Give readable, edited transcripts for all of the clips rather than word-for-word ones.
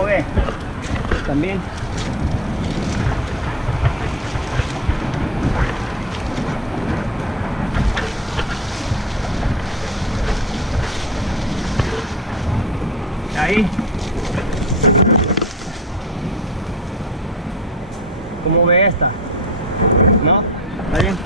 ¿Cómo ve? También. Ahí. ¿Cómo ve esta? ¿No? ¿Está bien?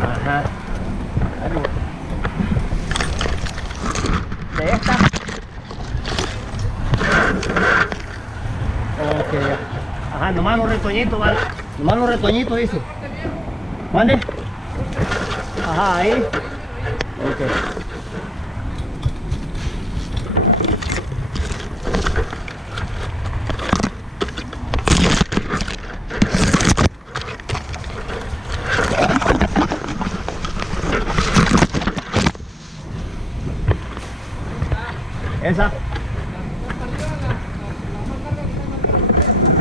Ajá. De esta. Ok. Ajá, nomás los retoñitos, ¿vale? Nomás los retoñitos, dice. ¿Mande? Ajá, ahí. Ok. ¿Esa?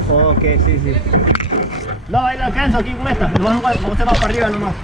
Ok, sí, sí. No, ahí la alcanzo aquí con esta. Nomás como usted va para arriba nomás.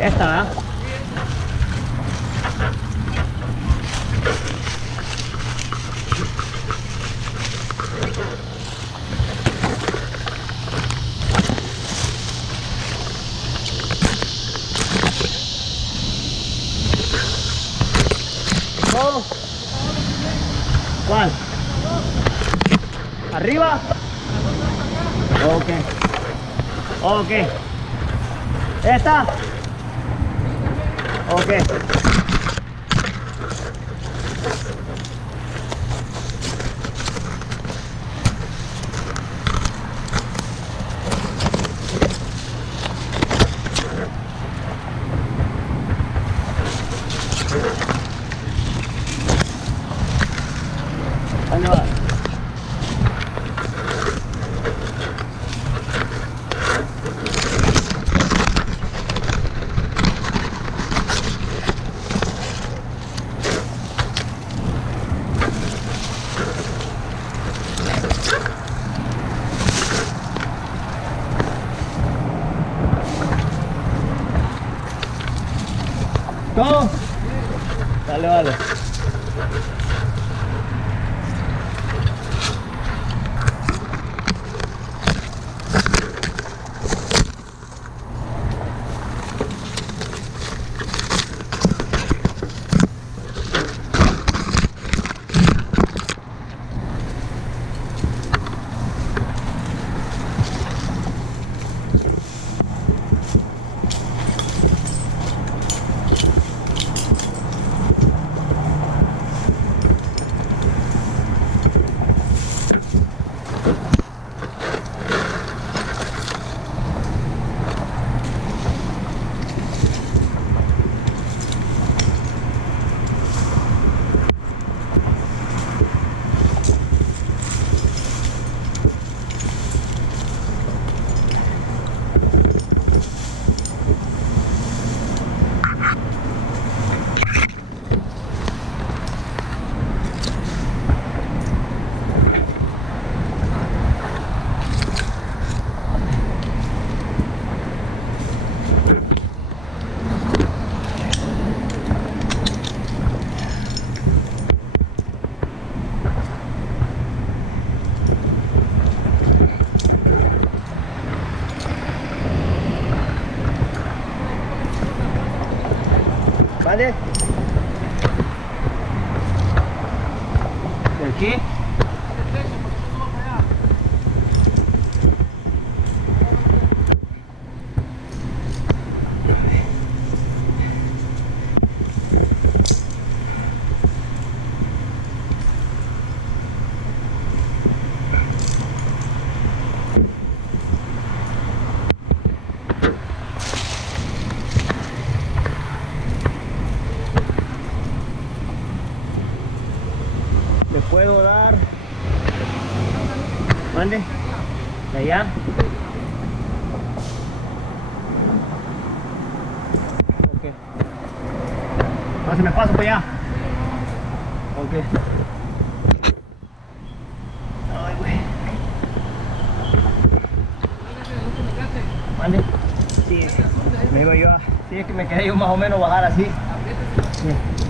Esta, ¿verdad? ¿Todo? ¿Cuál? ¿Arriba? Ok. Ok. ¿Esta? Ok. ¿Dónde va? ¿Todo? Dale, vale. ¿Vale? Aquí. Le puedo dar, mande, de allá. Ok. Entonces me paso para allá. Ok. Ay, güey. Mande. Sí, me iba yo a... Sí, es que me quedé yo más o menos bajar así. Sí.